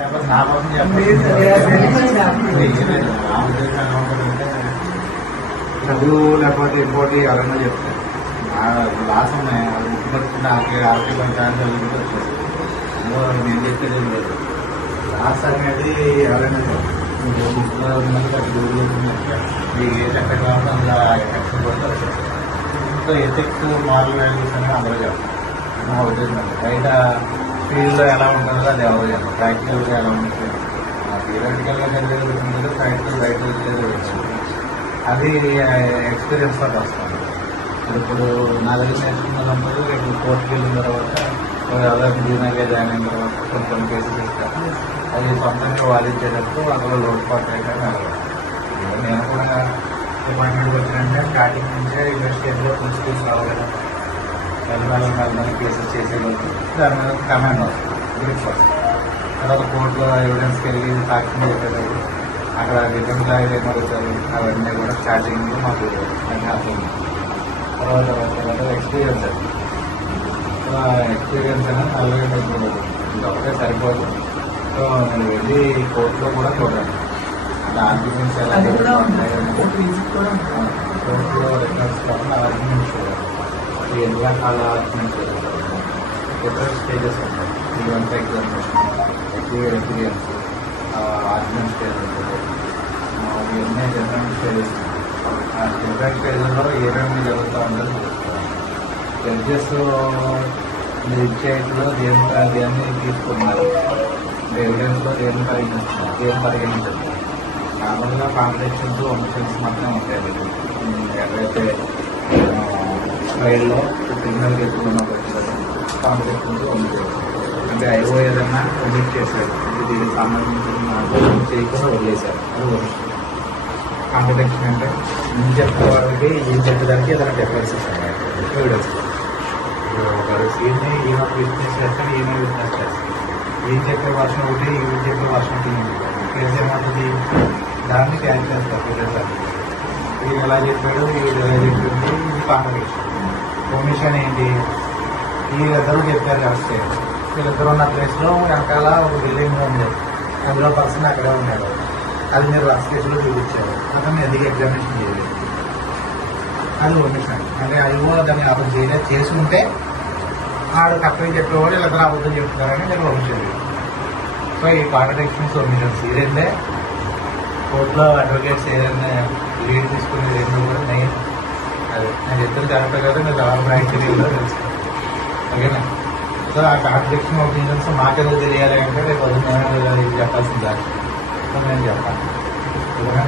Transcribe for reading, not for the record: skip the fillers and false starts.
నా కోసం డబ్బులు లేకపోతే ఇంకోటి ఎవరైనా చెప్తారు లాస్ ఉన్నాయి అది ముట్టుకొచ్చిన ఆర్కే పంచాయతీ చదువుకుంటూ వచ్చేసి నేను చెప్పేది ఏం లేదు. లాస్ అనేది ఎవరైనా మీకు ఏ చక్కగా కావాలో అందులో ఎఫెక్ట్స్ కూడా వచ్చేసి ఇంట్లో ఎథిక్స్ మారల్ వాల్యూస్ అనేది అందరూ చెప్తారు. నా ఉద్దేశం అండి బయట ఫీల్డ్లో ఎలా ఉంటుందో అది ఎవరు చెప్పారు, ప్రాక్టికల్గా ఎలా ఉంటుంది, థియరిటికల్గా చదివేది ఉంటుంది, ప్రాక్టికల్ బయట చదివేది అది ఎక్స్పీరియన్స్ తోటి వస్తుంది. ఇప్పుడు నా దగ్గర నేర్చుకున్నదంతా ఇప్పుడు కోర్టుకి వెళ్ళిన తర్వాత ఎవరైనా జూనియర్గా జాయిన్ అయిన తర్వాత కొన్ని కొన్ని కేసెస్ ఇస్తారు. అది సొంతంగా వాదించేటప్పుడు అందులో లోటుపాటు అయితే నేను కూడా డిపార్ట్మెంట్కి వచ్చినంటే స్టార్టింగ్ నుంచే ఇన్వెస్టిగేషన్లో ప్రిన్సిపల్స్ రావాలి కదా, నెల కేసెస్ చేసేలోకి దాని మీద కమాండ్ వస్తుంది, గ్రిప్స్ వస్తుంది. తర్వాత కోర్టులో ఎవిడెన్స్కి వెళ్ళి సాక్ష్యం చెప్పేటప్పుడు అక్కడ డిఫరెంట్ లాగా ఏమవుతారు అవన్నీ కూడా స్టార్టింగ్లో మాకు అర్థం. తర్వాత ఎక్స్పీరియన్స్ అది ఎక్స్పీరియన్స్ అనేది అలాగే ఒకటే సరిపోదు. సో నేను వెళ్ళి కోర్టులో కూడా చూడాలి ఆర్గ్యుమెంట్స్ ఎలా కోర్టులో రిఫరెన్స్ కాకుండా ఆర్గ్యుమెంట్స్ చూడాలి. ఎన్ని రకాల ఆర్గ్యుమెంట్స్ జరుగుతారు, డిఫరెంట్ స్టేజెస్ ఉంటాయి. Event examination, experience, argument stage ఉంటుంది. ఇవన్నీ డిఫరెంట్ స్టేజెస్. ఆ డిఫరెంట్ స్టేజ్లో ఏమేమి జరుగుతూ ఉంటుందో చూస్తారు. జడ్జెస్ మీరు ఇచ్చేట్లో దేన్ని తీసుకున్నారు, ఎవిడెన్స్లో దేన్ని పరిగణించారు. నార్మల్గా కాంట్రడిక్షన్స్, ఒమిషన్స్ మాత్రమే ఉంటాయి. ఎవరైతే స్లైడ్లో క్రిమినల్ కేసులు ఉన్నప్పుడు కాంట్రడిక్షన్స్ ఒమిషన్ అంటే ఐఓ ఏదన్నా ఒమిట్ చేశారు, దీనికి సంబంధించిన చేయకుండా వదిలేశారు, అది ఒమిషన్. కాంట్రడిక్షన్ అంటే నేను చెప్పేవాడికి ఏం చెప్పేదానికి ఏదైనా డిఫరెన్సెస్ ఉన్నాయి ఎవిడెన్స్. ఒకరు సీన్ని ఈమె విట్నెస్ చేస్తాను, ఈమె విట్నెస్ చేస్తాను, ఏం చెప్పే వర్షం ఒకటి, ఈమె చెప్పే వర్షం ఒకటి. కేసు ఏమవుతుంది, దాన్ని క్యాచ్ చేస్తారు ఎవిడెన్స్. వీడు ఎలా చెప్పాడు, వీడు ఎలా చెప్పింది, ఇది కాంట్రడిక్షన్. ఒమిషన్ ఏంటి, వీళ్ళిద్దరూ చెప్పారు కరెక్టే, వీళ్ళిద్దరు ఉన్న ప్లేస్లో వెనకాల ఒక బిల్డింగ్ ఉంది, అందులో పర్సన్ అక్కడే ఉన్నాడు, అది మీరు రఫ్ కేసులో చూపించారు, అతను ఎందుకు ఎగ్జామినేషన్ చేయలేదు, అది ఒమిషన్. అంటే ఐఓ దాన్ని అబద్ధం చేసుకుంటే ఆడు కరెక్ట్గా చెప్పేవాడు వీళ్ళిద్దరు అబద్ధం చెప్తున్నారని నేను ఒమిషన్. సో ఈ కాంట్రడిక్షన్స్, ఒమిషన్స్ ఈ రెండే కోర్టులో అడ్వకేట్స్ ఏదైనా లీడ్ తీసుకునేది రెండు కూడా మెయిన్. అది నేను చెప్పేది కరెక్ట్ కదా, మీరు ఎవరు ప్రాక్టికల్గా తెలుసుకోండి, ఓకేనా. సో ఆ కాంట్రడిక్షన్, ఒమిషన్స్ మాకెందుకు తెలియాలి అంటే రేపు నేను చెప్పాల్సింది దాన్ని నేను చెప్పాలి, ఓకేనా.